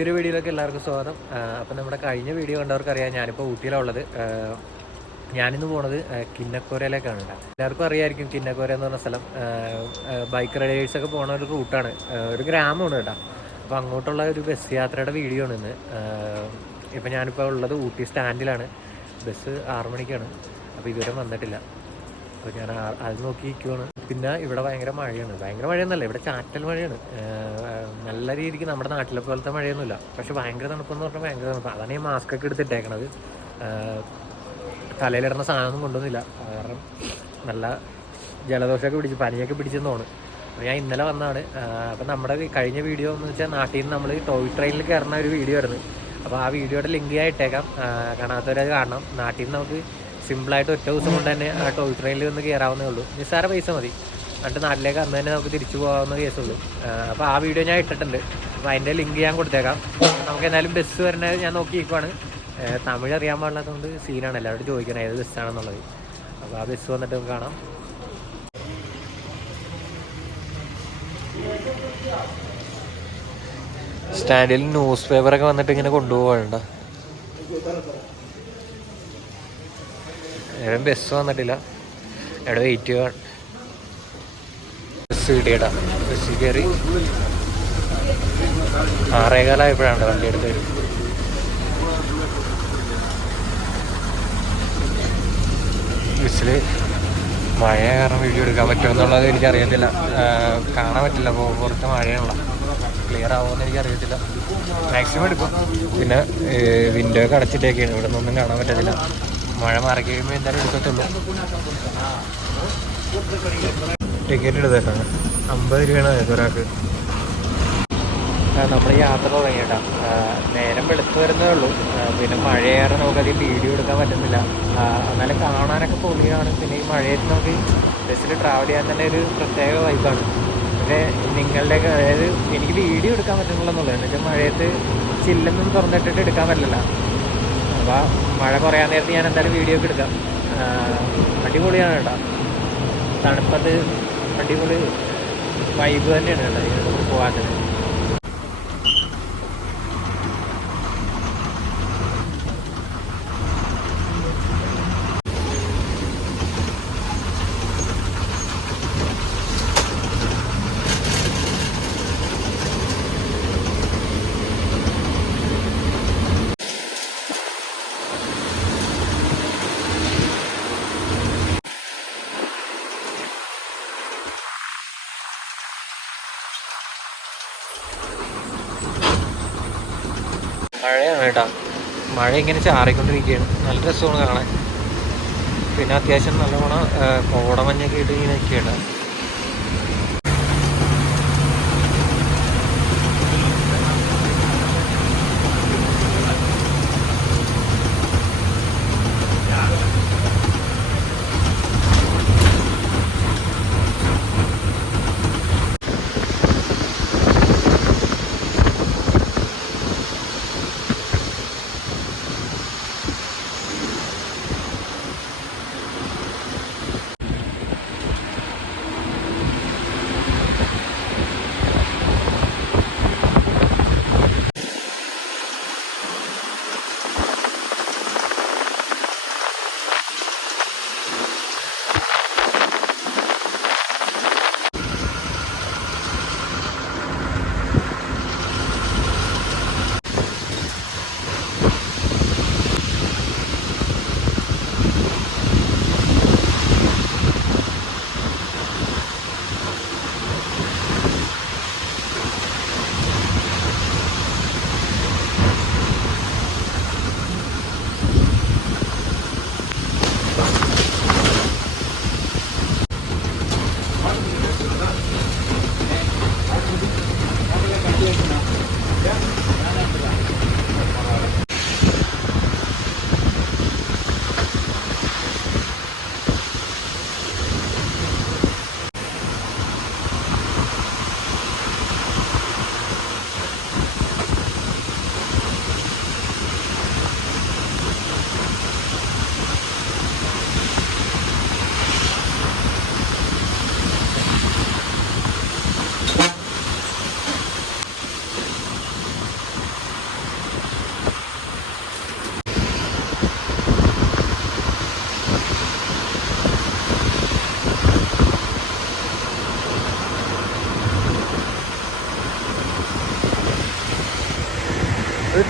പുതിയൊരു വീഡിയോയിലേക്ക് എല്ലാവർക്കും സ്വാഗതം. അപ്പം നമ്മുടെ കഴിഞ്ഞ വീഡിയോ കണ്ടവർക്കറിയാം ഞാനിപ്പോൾ ഊട്ടിയിലുള്ളത്. ഞാനിന്ന് പോണത് കിന്നക്കോരയിലേക്കാണ് എല്ലാവർക്കും അറിയായിരിക്കും കിന്നക്കോര എന്ന് പറഞ്ഞ സ്ഥലം. ബൈക്ക് റൈഡേഴ്സൊക്കെ പോണ ഒരു റൂട്ടാണ് ഒരു ഗ്രാമമാണ് കേട്ടോ. അപ്പോൾ അങ്ങോട്ടുള്ള ഒരു ബസ് യാത്രയുടെ വീഡിയോ ആണ് ഇന്ന്. ഇപ്പം ഞാനിപ്പോൾ ഉള്ളത് ഊട്ടി സ്റ്റാൻഡിലാണ് ബസ് ആറു മണിക്കാണ്. അപ്പോൾ ഇതുവരെ വന്നിട്ടില്ല. അപ്പോൾ ഞാൻ അത് നോക്കി നിൽക്കുവാണ് പിന്നെ ഇവിടെ ഭയങ്കര മഴയാണ്. ഭയങ്കര മഴയൊന്നുമല്ല ഇവിടെ ചാറ്റൽ മഴയാണ്. നല്ല രീതിക്ക് നമ്മുടെ നാട്ടിലെ പോലത്തെ മഴയൊന്നുമില്ല. പക്ഷെ ഭയങ്കര തണുപ്പെന്ന് പറഞ്ഞാൽ ഭയങ്കര തണുപ്പ്. അതാണ് ഈ മാസ്ക് ഒക്കെ എടുത്തിട്ടേക്കണത്. തലയിലിടുന്ന സാധനമൊന്നും കൊണ്ടുവന്നില്ല. കാരണം നല്ല ജലദോഷമൊക്കെ പിടിച്ച് പനിയൊക്കെ പിടിച്ചെന്നാണ്. അപ്പോൾ ഞാൻ ഇന്നലെ വന്നതാണ്. അപ്പോൾ നമ്മുടെ കഴിഞ്ഞ വീഡിയോ എന്ന് വെച്ചാൽ നാട്ടിൽ നിന്ന് നമ്മൾ ടോയ് ട്രെയിനിൽ കയറുന്ന ഒരു വീഡിയോ ആയിരുന്നു. അപ്പോൾ ആ വീഡിയോയുടെ ലിങ്ക് ആയിട്ടേക്കാം കാണാത്തവരത് കാണണം. നാട്ടിൽ നിന്ന് നമുക്ക് സിമ്പിളായിട്ട് ഒറ്റ ദിവസം കൊണ്ട് തന്നെ ആ ടോയ് ട്രെയിനിൽ ഒന്ന് കയറാവുന്നേ ഉള്ളൂ. നിസ്സാര പൈസ മതി. എന്നിട്ട് നാട്ടിലേക്ക് അന്ന് തന്നെ നമുക്ക് തിരിച്ചു പോകാവുന്ന കേസുള്ളൂ. അപ്പോൾ ആ വീഡിയോ ഞാൻ ഇട്ടിട്ടുണ്ട്. അപ്പോൾ അതിന്റെ ലിങ്ക് ഞാൻ കൊടുത്തേക്കാം. നമുക്ക് എന്തായാലും ബസ് വരണത് ഞാൻ നോക്കി നിൽക്കുവാണ് തമിഴ് അറിയാൻ പാടില്ലാത്തതുകൊണ്ട് സീനാണ് എല്ലാവരോടും ചോദിക്കണം ഏത് ബസ്സാണെന്നുള്ളത് അപ്പോൾ ആ ബസ് വന്നിട്ട് നമുക്ക് കാണാം. സ്റ്റാൻഡിൽ ന്യൂസ് പേപ്പറൊക്കെ വന്നിട്ട് ഇങ്ങനെ കൊണ്ടുപോകണ്ട ഏതും ബസ് വന്നിട്ടില്ല. എവിടെ വെയിറ്റ് ചെയ്യാൻ ബസ് കിട്ടിയടാ. ബസ്സിൽ കയറി ആറേകാലായപ്പോഴാണ് വണ്ടി എടുത്തത് ബസ്സിൽ മഴ കാരണം വീഡിയോ എടുക്കാൻ പറ്റുമോ എന്നുള്ളത് എനിക്കറിയത്തില്ല. കാണാൻ പറ്റില്ല. അപ്പോൾ പുറത്ത് മഴയുള്ള ക്ലിയർ ആവുമെന്ന് എനിക്കറിയത്തില്ല. മാക്സിമം എടുക്കും. പിന്നെ വിൻഡോ ഒക്കെ അടച്ചിട്ടേക്കാണ്. ഇവിടെ നിന്നൊന്നും കാണാൻ പറ്റത്തില്ല. മഴ മാറി കഴിയുമ്പോൾ എന്തായാലും എടുക്കത്തുള്ളൂ. ടിക്കറ്റ് എടുത്തേക്കാണ്. അമ്പത് രൂപയാണ് ഒരാൾക്ക്. നമ്മൾ യാത്ര തുടങ്ങിയിട്ടാ. നേരം വെളുത്ത് വരുന്നേ ഉള്ളൂ. പിന്നെ മഴയേറെ നമുക്കധികം വീഡിയോ എടുക്കാൻ പറ്റുന്നില്ല. എന്നാലും കാണാനൊക്കെ പൊളിയാണ്. പിന്നെ ഈ മഴയത്ത് നമുക്ക് ബസ്സിൽ ട്രാവൽ ചെയ്യാൻ തന്നെ ഒരു പ്രത്യേക വൈബാണ് പക്ഷേ നിങ്ങളുടെയൊക്കെ അതായത് എനിക്ക് വീഡിയോ എടുക്കാൻ പറ്റുന്നുള്ളതെന്നുള്ളത് എന്നുള്ളത്. എന്നുവെച്ചാൽ മഴയത്ത് ചില്ലെന്നും തുറന്നിട്ടിട്ട് എടുക്കാൻ പറ്റില്ല. അപ്പോൾ മഴ കുറയാൻ നേരത്ത് ഞാൻ എന്തായാലും വീഡിയോ ഒക്കെ എടുക്കാം. അടിപൊളിയാണ് കേട്ടോ. തണുപ്പത്ത് അടിപൊളി വൈബ് തന്നെയാണ് കേട്ടോ ഇതിനകത്ത് പോകാത്തത് മഴയാണ് കേട്ടോ. മഴ ഇങ്ങനെ ചാറിക്കൊണ്ടിരിക്കുകയാണ്. നല്ല രസമാണ് കാണാൻ. പിന്നെ അത്യാവശ്യം നല്ലവണ്ണം കോടമഞ്ഞൊക്കെ ഇട്ട് ഇങ്ങനെ നിൽക്കുകയാണ്.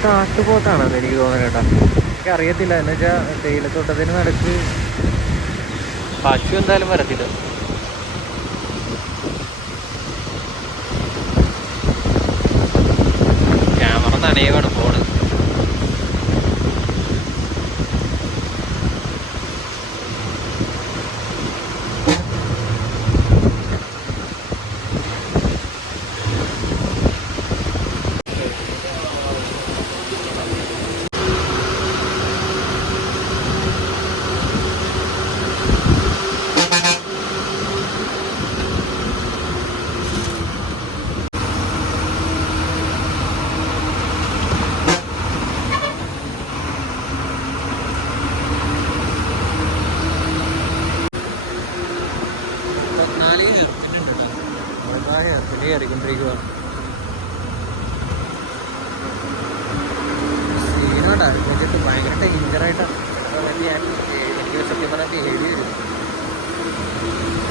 കാട്ടുപോത്താണെന്ന് എനിക്ക് തോന്നുന്നത് കേട്ടോ. എനിക്ക് അറിയത്തില്ല എന്ന് വെച്ചാൽ തേയിലത്തോട്ടത്തിന് നടക്ക് പശു എന്തായാലും വരത്തില്ല. ഞാൻ എനിക്ക് സത്യം പറഞ്ഞാൽ പേടി വരും ഇപ്പൊ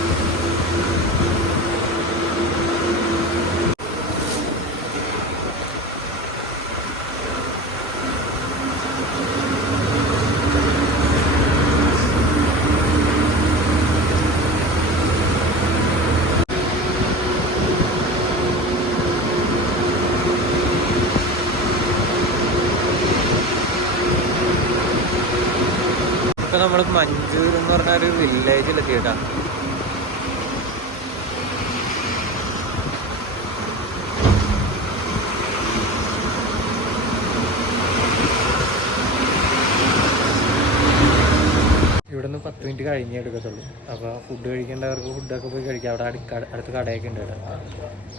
നമ്മൾ മഞ്ചൂർ എന്ന് പറഞ്ഞ ഒരു വില്ലേജിലെത്തി കേട്ടാ ഇവിടുന്ന് പത്ത് മിനിറ്റ് കഴിഞ്ഞേ എടുക്കത്തുള്ളൂ. അപ്പോൾ ഫുഡ് കഴിക്കേണ്ടവർക്ക് ഫുഡൊക്കെ പോയി കഴിക്കാം. അവിടെ അടുക്ക അടുത്ത് കടയൊക്കെ ഉണ്ട് കേട്ടോ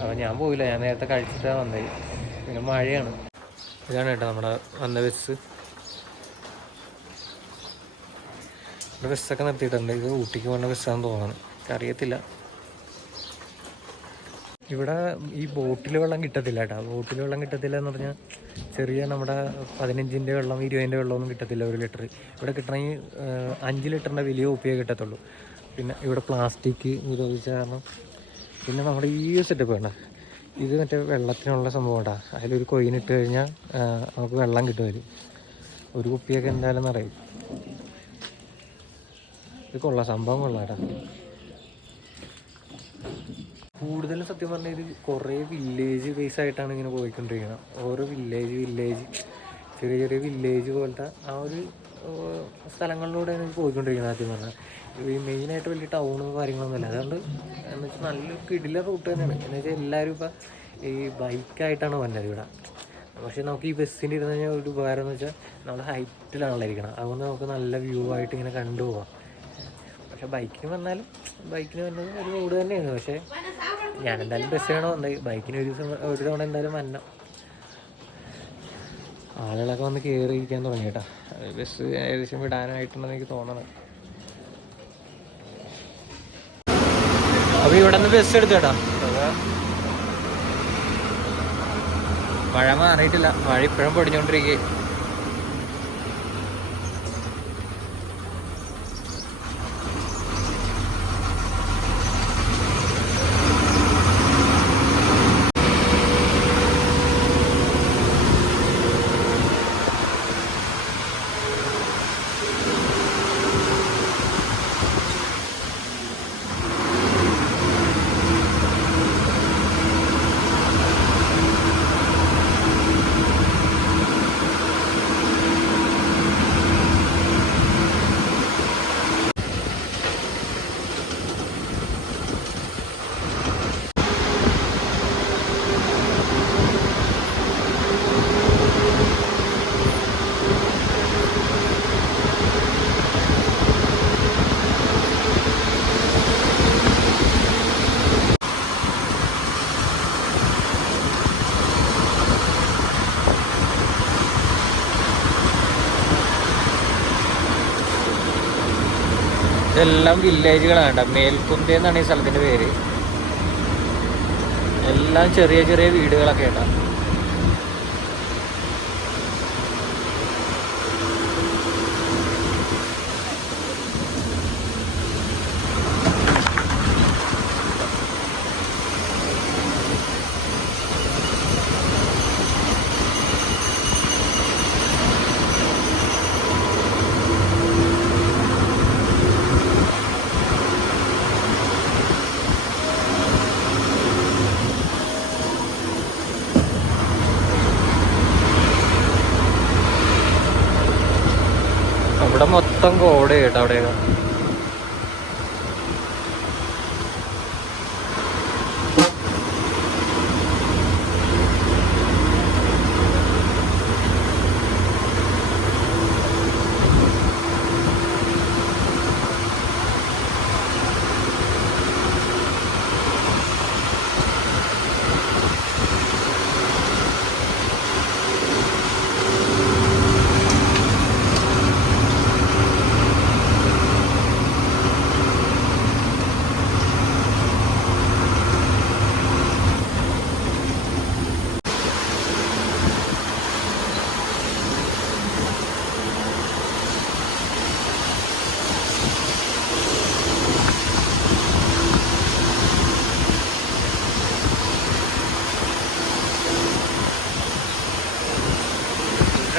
അപ്പോൾ ഞാൻ പോയില്ല. ഞാൻ നേരത്തെ കഴിച്ചിട്ടാണ് വന്നത്. പിന്നെ മഴയാണ്. ഇതാണ് കേട്ടോ നമ്മുടെ വന്ന ബസ് ഇവിടെ ബസ്സൊക്കെ നിർത്തിയിട്ടുണ്ട്. ഇത് ഊട്ടിക്ക് പോകുന്ന ബസ്സാണെന്ന് തോന്നുന്നു. അറിയത്തില്ല. ഇവിടെ ഈ ബോട്ടിൽ വെള്ളം കിട്ടത്തില്ല കേട്ടോ. ബോട്ടിൽ വെള്ളം കിട്ടത്തില്ല എന്ന് പറഞ്ഞാൽ ചെറിയ നമ്മുടെ പതിനഞ്ചിന്റെ വെള്ളം ഇരുപതിന്റെ വെള്ളമൊന്നും കിട്ടത്തില്ല ഒരു ലിറ്റർ ഇവിടെ കിട്ടണമെങ്കിൽ അഞ്ച് ലിറ്ററിന്റെ വലിയ കുപ്പിയേ കിട്ടത്തുള്ളൂ. പിന്നെ ഇവിടെ പ്ലാസ്റ്റിക് ഉപയോഗിച്ച കാരണം പിന്നെ നമ്മുടെ ഈ സെറ്റപ്പ് വേണ്ട ഇത് മറ്റേ വെള്ളത്തിനുള്ള സംഭവം കേട്ടോ അതിലൊരു കൊയിൻ ഇട്ട് കഴിഞ്ഞാൽ നമുക്ക് വെള്ളം കിട്ടും ഒരു കുപ്പിയൊക്കെ എന്തായാലും നിറയും. ഇത് കൊള്ളാം സംഭവം കൊള്ളാട്ടാ കൂടുതലും സത്യം പറഞ്ഞാൽ ഇത് കുറേ വില്ലേജ് ബേസ് ആയിട്ടാണ് ഇങ്ങനെ പോയിക്കൊണ്ടിരിക്കുന്നത് ഓരോ വില്ലേജ് വില്ലേജ് ചെറിയ ചെറിയ വില്ലേജ് പോലത്തെ ആ ഒരു സ്ഥലങ്ങളിലൂടെയാണ് പോയിക്കൊണ്ടിരിക്കുന്നത് ആദ്യം പറഞ്ഞാൽ ഈ മെയിനായിട്ട് വലിയ ടൗണും കാര്യങ്ങളൊന്നുമില്ല. അതുകൊണ്ട് എന്ന് വെച്ചാൽ നല്ല കിടില റൂട്ട് തന്നെയാണ്. എന്ന് വെച്ചാൽ എല്ലാവരും ഇപ്പം ഈ ബൈക്കായിട്ടാണ് വന്നത് ഇവിടെ. പക്ഷേ നമുക്ക് ഈ ബസ്സിന്റെ ഇരുന്ന് കഴിഞ്ഞാൽ ഒരു ഉപകാരം എന്ന് വെച്ചാൽ നമ്മൾ ഹൈറ്റിലാണല്ലോ ഇരിക്കണം അതുകൊണ്ട് നമുക്ക് നല്ല വ്യൂ ആയിട്ട് ഇങ്ങനെ കണ്ടുപോകാം പക്ഷെ ബൈക്കിന് വന്നാലും ബൈക്കിന് വന്നത് ഒരു റോഡ് തന്നെയാണ്. പക്ഷേ ഞാൻ എന്തായാലും ബസ് വേണോ ബൈക്കിന് ഒരു ദിവസം ഒരു തവണ എന്തായാലും വന്നോ ആളുകളൊക്കെ വന്ന് കയറി ഇരിക്കാൻ തുടങ്ങി കേട്ടോ. ബസ് ഏകദേശം വിടാനായിട്ടുണ്ടെന്ന് എനിക്ക് തോന്നണം. അപ്പൊ ഇവിടെ നിന്ന് ബസ് എടുത്തു കേട്ടോ. മഴ മാറിയിട്ടില്ല. മഴ ഇപ്പോഴും പൊടിഞ്ഞോണ്ടിരിക്കേ ഇതെല്ലാം വില്ലേജുകളാണ് കേട്ടോ. എന്നാണ് ഈ സ്ഥലത്തിന്റെ പേര്. എല്ലാം ചെറിയ ചെറിയ വീടുകളൊക്കെ കേട്ടോ ഇവിടെ മൊത്തം കോടയായിട്ട് അവിടെയൊക്കെ.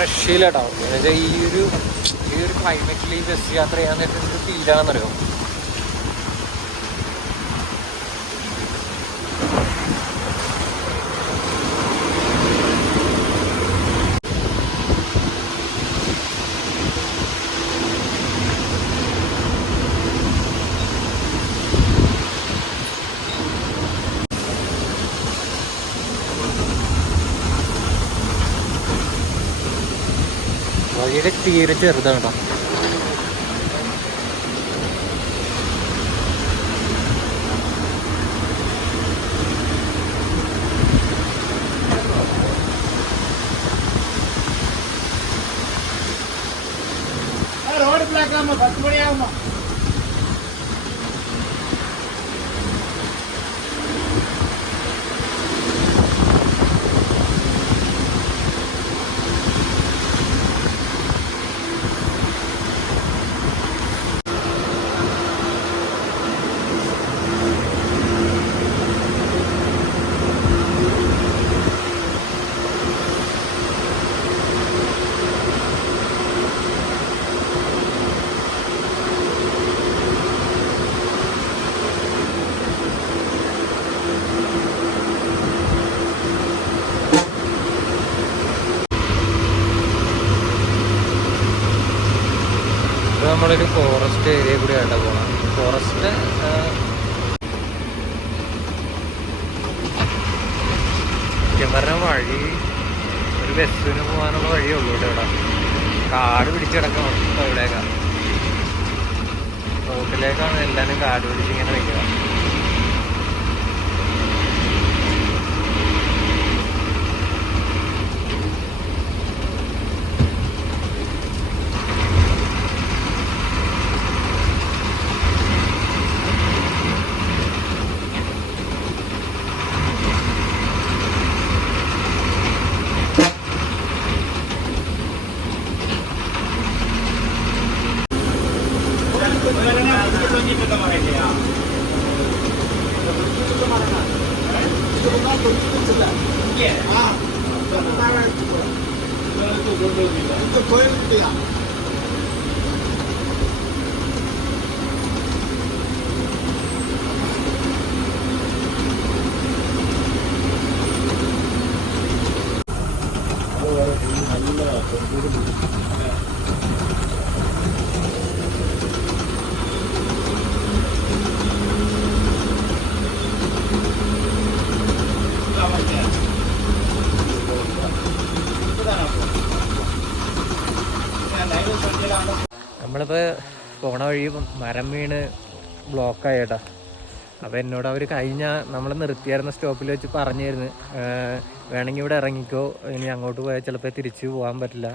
രക്ഷയില്ലാട്ടോ എന്നുവെച്ചാൽ ഈ ഒരു ഈ ഒരു ക്ലൈമറ്റിൽ ഈ ബസ് യാത്ര ചെയ്യാൻ നേരത്തെ ഫീൽ ഫീലാണെന്നറിയോ വഴിയുടെ തീരെ ചെറുതാണ് കേട്ടോ റോഡ് ബ്ലോക്ക് ആകുമ്പോ പത്ത് മണിയാകുമ്പോ ഇത് നമ്മളൊരു ഫോറസ്റ്റ് ഏരിയ കൂടി ആയിട്ടാ പോണം ഫോറസ്റ്റ് സത്യം പറഞ്ഞ വഴി ഒരു ബസ്സിന് പോകാനുള്ള വഴിയേ ഉള്ളൂ ഇവിടെ ഇവിടെ കാട് പിടിച്ചിടക്കാം മൊത്തം ഇവിടെയൊക്കെ റോട്ടിലേക്കാണ് എല്ലാവരും കാട് പിടിച്ചിങ്ങനെ നിൽക്കുക. கோயிலுக்கு ah. പോണ വഴി മരം വീണ് ബ്ലോക്കായി അപ്പം എന്നോട് അവർ കഴിഞ്ഞ നമ്മൾ നിർത്തിയായിരുന്ന സ്റ്റോപ്പിൽ വെച്ച് പറഞ്ഞിരുന്നു വേണമെങ്കിൽ ഇവിടെ ഇറങ്ങിക്കോ ഇനി അങ്ങോട്ട് പോയാൽ ചിലപ്പോൾ തിരിച്ചു പോകാൻ പറ്റില്ല.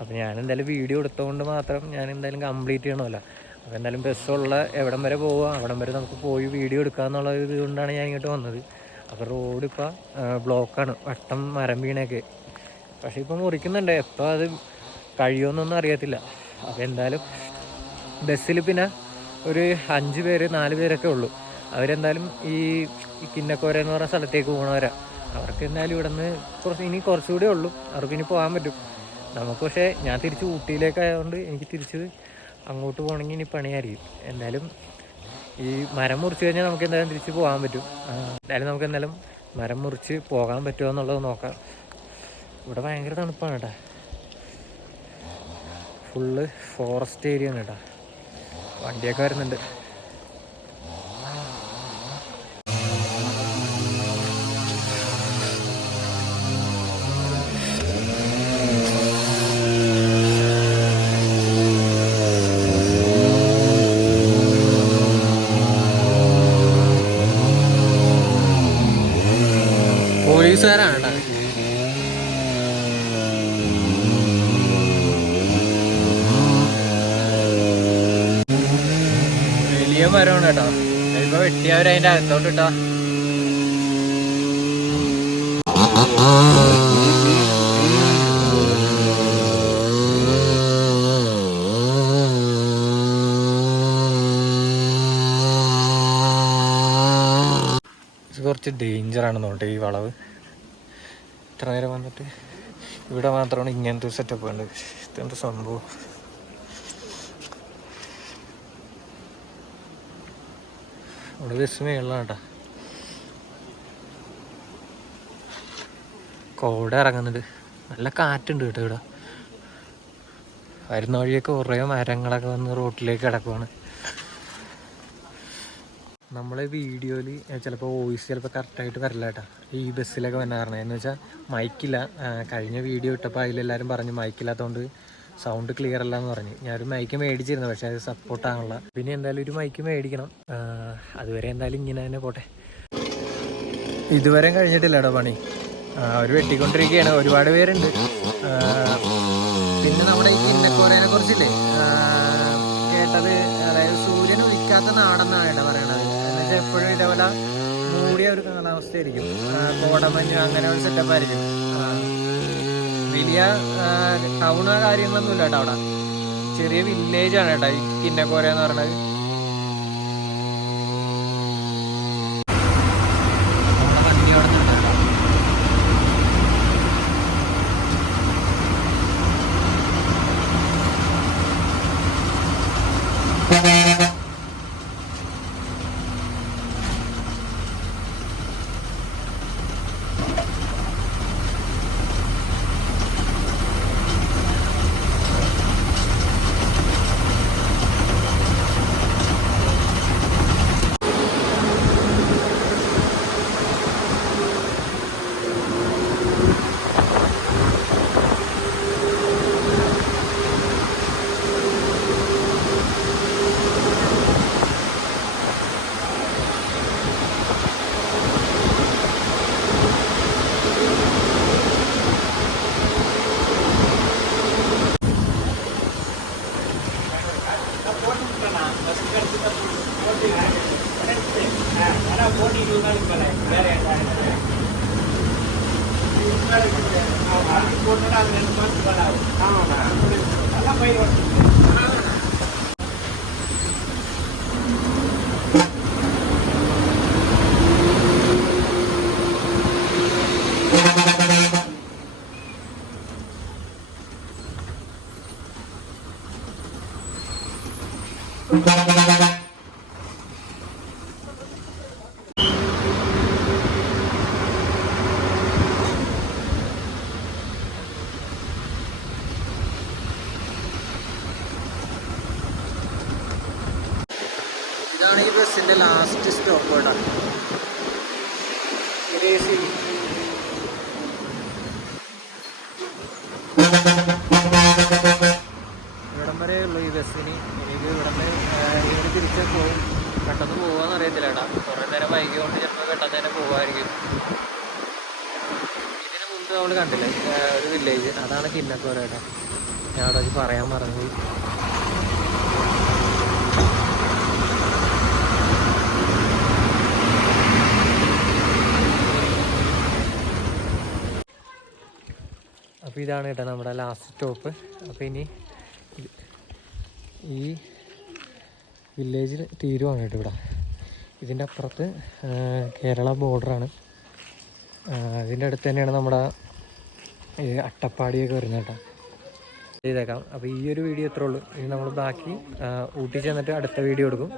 അപ്പോൾ ഞാൻ എന്തായാലും വീഡിയോ എടുത്തുകൊണ്ട് മാത്രം ഞാൻ എന്തായാലും കംപ്ലീറ്റ് ചെയ്യണമല്ലോ. അപ്പോൾ എന്തായാലും ബസ്സുള്ള എവിടം വരെ പോവുക അവിടം വരെ നമുക്ക് പോയി വീഡിയോ എടുക്കാമെന്നുള്ള ഇത് കൊണ്ടാണ് ഞാൻ ഇങ്ങോട്ട് വന്നത്. അപ്പോൾ റോഡ് ഇപ്പോൾ ബ്ലോക്കാണ് വട്ടം മരം വീണൊക്കെ. പക്ഷേ ഇപ്പം മുറിക്കുന്നുണ്ട് എപ്പോൾ അത് കഴിയുമെന്നൊന്നും അറിയത്തില്ല. അപ്പോൾ എന്തായാലും ബസ്സിൽ പിന്നെ ഒരു അഞ്ച് പേര് നാല് പേരൊക്കെ ഉള്ളൂ. അവരെന്തായാലും ഈ കിന്നക്കോര എന്ന് പറഞ്ഞ സ്ഥലത്തേക്ക് പോകണവരാ അവർക്ക് എന്തായാലും ഇവിടെ നിന്ന് കുറച്ച് ഇനി കുറച്ചുകൂടെ ഉള്ളൂ. അവർക്ക് ഇനി പോകാൻ പറ്റും. നമുക്ക് പക്ഷേ ഞാൻ തിരിച്ച് ഊട്ടിയിലേക്ക് ആയതുകൊണ്ട് എനിക്ക് തിരിച്ച് അങ്ങോട്ട് പോകണമെങ്കിൽ ഇനി പണിയായിരിക്കും. എന്തായാലും ഈ മരം മുറിച്ച് കഴിഞ്ഞാൽ നമുക്ക് എന്തായാലും തിരിച്ച് പോകാൻ പറ്റും. എന്തായാലും നമുക്ക് എന്തായാലും മരം മുറിച്ച് പോകാൻ പറ്റുമോ എന്നുള്ളത് നോക്കാം. ഇവിടെ ഭയങ്കര തണുപ്പാണ് കേട്ടോ. ഫുള്ള് ഫോറസ്റ്റ് ഏരിയ ആണ് കേട്ടോ. വണ്ടിയൊക്കെ വരുന്നുണ്ട്. അതിന്റെ അകത്തോട്ട് കുറച്ച് ഡേഞ്ചർ ആണെന്ന് തോട്ടെ ഈ വളവ്. ഇത്ര നേരം വന്നിട്ട് ഇവിടെ മാത്രമാണ് ഇങ്ങനത്തെ സെറ്റപ്പ് ഉണ്ട് ഇതെന്താ സംഭവം? ബസ് മേളിലാണ് കേട്ടോ. കോട ഇറങ്ങുന്നുണ്ട്. നല്ല കാറ്റുണ്ട് കേട്ടോ ഇവിടെ. വരുന്ന വഴിയൊക്കെ കുറേ മരങ്ങളൊക്കെ വന്ന് റോട്ടിലേക്ക് കിടക്കുവാണ്. നമ്മളെ വീഡിയോയിൽ ചിലപ്പോൾ വോയിസ് ചിലപ്പോൾ കറക്റ്റായിട്ട് വരില്ല കേട്ടോ. ഈ ബസ്സിലൊക്കെ വന്ന കാരണം എന്ന് വെച്ചാൽ മൈക്കില്ല കഴിഞ്ഞ വീഡിയോ ഇട്ടപ്പോൾ അതിലെല്ലാവരും പറഞ്ഞു മൈക്കില്ലാത്തതുകൊണ്ട് സൗണ്ട് ക്ലിയർ അല്ല എന്ന് പറഞ്ഞ് ഞാനൊരു മൈക്ക് മേടിച്ചിരുന്നു പക്ഷേ അത് സപ്പോർട്ട് ആണല്ല പിന്നെ എന്തായാലും ഒരു മൈക്ക് മേടിക്കണം. അതുവരെ എന്തായാലും ഇങ്ങനെ തന്നെ പോട്ടെ. ഇതുവരെ കഴിഞ്ഞിട്ടില്ല കേട്ടോ പണി അവർ വെട്ടിക്കൊണ്ടിരിക്കുകയാണ് ഒരുപാട് പേരുണ്ട്. പിന്നെ നമ്മുടെ ഈ കിന്നക്കോരനെ കുറിച്ചില്ലേ? കേട്ടത് അതായത് സൂര്യൻ ഉദിക്കാത്ത നാടെന്നാണ് കേട്ടോ പറയണത്. എന്നുവെച്ചാൽ എപ്പോഴും ഇതേപോലെ മൂടിയ ഒരു കാലാവസ്ഥയായിരിക്കും. കോടമഞ്ഞ് അങ്ങനെ ഒരു സെറ്റപ്പ് ആയിരിക്കും. ആ, വലിയ ടൗണോ കാര്യങ്ങളൊന്നും ഇല്ല കേട്ടോ അവിടെ. ചെറിയ വില്ലേജ് ആണ് കേട്ടോ ഈ കിന്നക്കോര എന്ന് പറയുന്നത്. Thank വണ്ടി അവിടെ നിന്നുണ്ടല്ലോ. ഇതാണ് ഈ ബസ്സിന്റെ ലാസ്റ്റ് സ്റ്റോപ്പ് കേട്ടോ ഗ്രേസിലി. ഇവിടം വരെ ഉള്ളു ഈ ബസ്സിന് എനിക്ക് ഇവിടം ഇവർ തിരിച്ച് പോകും പെട്ടെന്ന് പോവാന്ന് അറിയത്തില്ല ഏട്ടാ കുറെ നേരം വൈകിയോണ്ട് ചിലപ്പോൾ പെട്ടെന്ന് തന്നെ പോവായിരിക്കും ഇതിന് മുമ്പ് നമ്മൾ കണ്ടില്ലേ ആ, ഒരു വില്ലേജ് അതാണ് കിന്നക്കോര ഞാൻ അവിടെ വെച്ച് പറയാൻ മറന്നു. അപ്പോൾ ഇതാണ് കേട്ടോ നമ്മുടെ ലാസ്റ്റ് സ്റ്റോപ്പ് അപ്പോൾ ഇനി ഈ വില്ലേജിൽ തീരുവാണ് കേട്ടോ ഇവിടെ. ഇതിന്റെ അപ്പുറത്ത് കേരള ബോർഡറാണ് ഇതിന്റെ അടുത്ത് തന്നെയാണ് നമ്മുടെ അട്ടപ്പാടിയൊക്കെ വരുന്ന കേട്ടോ. ചെയ്തേക്കാം. അപ്പോൾ ഈ ഒരു വീഡിയോ ഇത്രേ ഉള്ളൂ. ഇനി നമ്മൾ ബാക്കി ഊട്ടി ചെന്നിട്ട് അടുത്ത വീഡിയോ എടുക്കും.